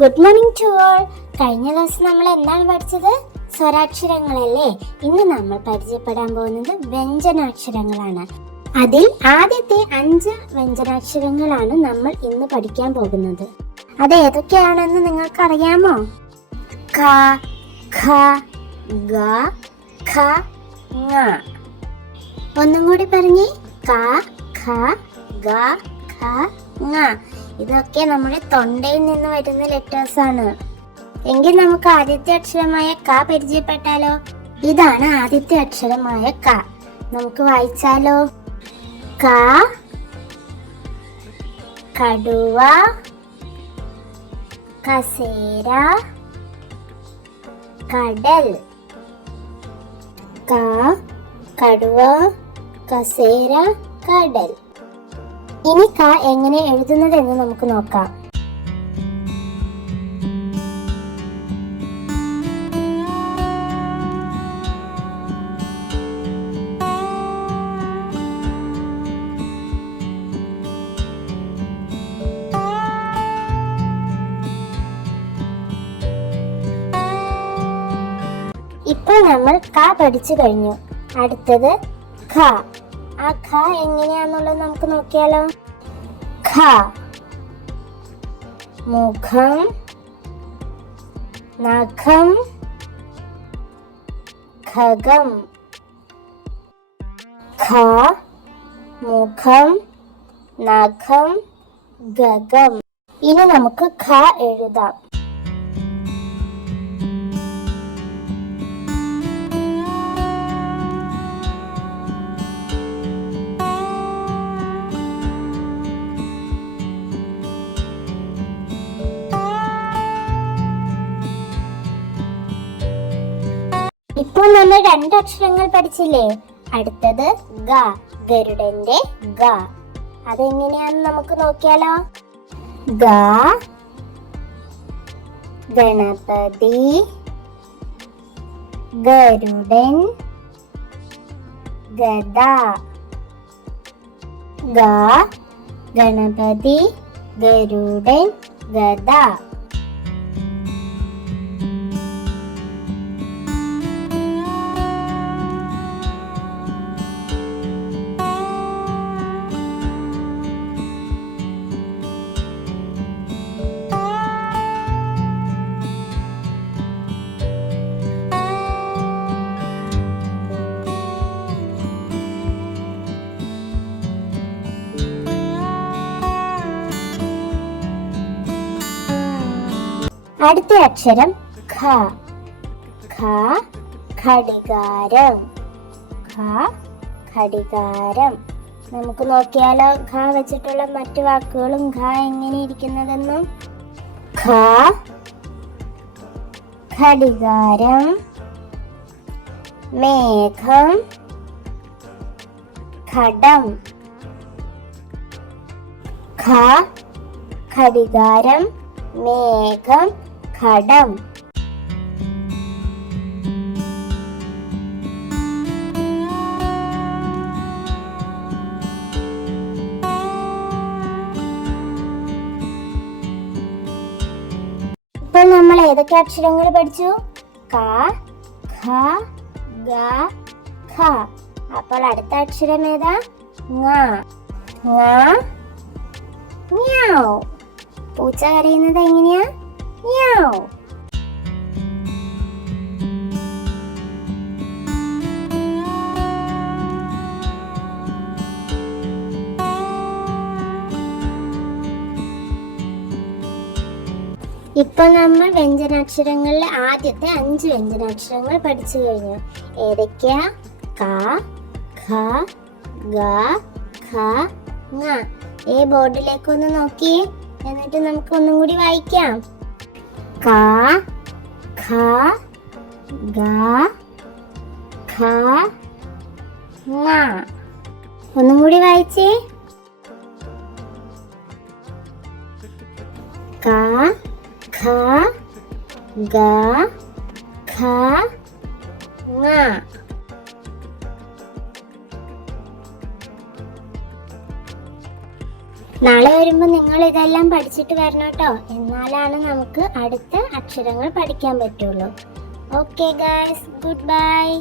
Good morning to all. കഴിഞ്ഞ ദിവസം നമ്മൾ എന്താണ് പഠിച്ചത്? സ്വരാക്ഷരങ്ങളല്ലേ. ഇന്ന് നമ്മൾ പരിചയപ്പെടാൻ പോകുന്നത് വ്യഞ്ജനാക്ഷരങ്ങളാണ്. അതിൽ ആദ്യത്തെ 5 വ്യഞ്ജനാക്ഷരങ്ങളാണ് നമ്മൾ ഇന്ന് പഠിക്കാൻ പോകുന്നത്. അത് ഏതൊക്കെയാണെന്ന് നിങ്ങൾക്ക് അറിയാമോ? ക, ഖ, ഗ, ഖ, ങ. ഒന്നും കൂടി പറഞ്ഞേ. ക, ഖ, ഗ, ഖ, ങ. ഇതൊക്കെ നമ്മുടെ തൊണ്ടയിൽ നിന്ന് വരുന്ന ലെറ്റേഴ്സ് ആണ്. എങ്കിൽ നമുക്ക് ആദ്യത്തെ അക്ഷരമായ ക പരിചയപ്പെട്ടാലോ? ഇതാണ് ആദ്യത്തെ അക്ഷരമായ ക. നമുക്ക് വായിച്ചാലോ? ക, കടുവ, കസേര, കടൽ. ക, കടുവ, കസേര, കടൽ. ഇനി ക എങ്ങനെ എഴുതുന്നത് എന്ന് നമുക്ക് നോക്കാം. ഇപ്പോൾ നമ്മൾ ക പഠിച്ചു കഴിഞ്ഞു. അടുത്തത് ഖ. ആ ഖ എങ്ങനെയാന്നുള്ളത് നമുക്ക് നോക്കിയാലോ. ഖ, മുഖം, നഖം, ഖഗം. ഖ, മുഖം, നഖം, ഖഗം. ഇനി നമുക്ക് ഖ എഴുതാം. ഇപ്പോൾ നമ്മൾ 2 അക്ഷരങ്ങൾ പഠിച്ചില്ലേ? അടുത്തത് ഗ, ഗരുഡന്റെ ഗ. അതെങ്ങനെയാന്ന് നമുക്ക് നോക്കിയാലോ. ഗ, ഗണപതി, ഗരുഡൻ, ഗദ. ഗ, ഗണപതി, ഗരുഡൻ, ഗദ. അടുത്ത അക്ഷരം ഖ. ഖ, ഘടികാരം. ഖ, ഘടികാരം. നമുക്ക് നോക്കിയാലോ ഖ വെച്ചിട്ടുള്ള മറ്റു വാക്കുകളും ഖ എങ്ങനെ ഇരിക്കുന്നതെന്നും. ഖ, ഘടികാരം, മേഘം, ഘടം. ഖ, ഘടികാരം, മേഘം, ഘടം. ഇപ്പോൾ നമ്മൾ ഏതൊക്കെ അക്ഷരങ്ങൾ പഠിച്ചു? ക, ഖ, ഗ, ഖ. അപ്പോൾ അടുത്ത അക്ഷരം ഏതാ? ങ. ങ, മ്യാവ്. പൂച്ച കരയുന്നത് എങ്ങനെയാ? മ്യാവ്. ഇപ്പോൾ നമ്മൾ വ്യഞ്ജനാക്ഷരങ്ങളിലെ ആദ്യത്തെ 5 വ്യഞ്ജനാക്ഷരങ്ങൾ പഠിച്ചു കഴിഞ്ഞു. ഏതൊക്കെയാ? ക, ഖ, ഗ, ഖ, ങ. ബോർഡിലേക്ക് ഒന്ന് നോക്കിയേ. എന്നിട്ട് നമുക്ക് ഒന്നും കൂടി വായിക്കാം. ക, ഖ, ഗ, ഖ, ങ. ഒന്നും കൂടി വായിച്ചേ. ക, ഖ, ഗ, ഖ, ങ. നാളെ വരുമ്പോൾ നിങ്ങൾ ഇതെല്ലാം പഠിച്ചിട്ട് വരണം കേട്ടോ. എന്നാലാണ് നമുക്ക് അടുത്ത അക്ഷരങ്ങൾ പഠിക്കാൻ പറ്റുള്ളൂ. Okay guys, good bye.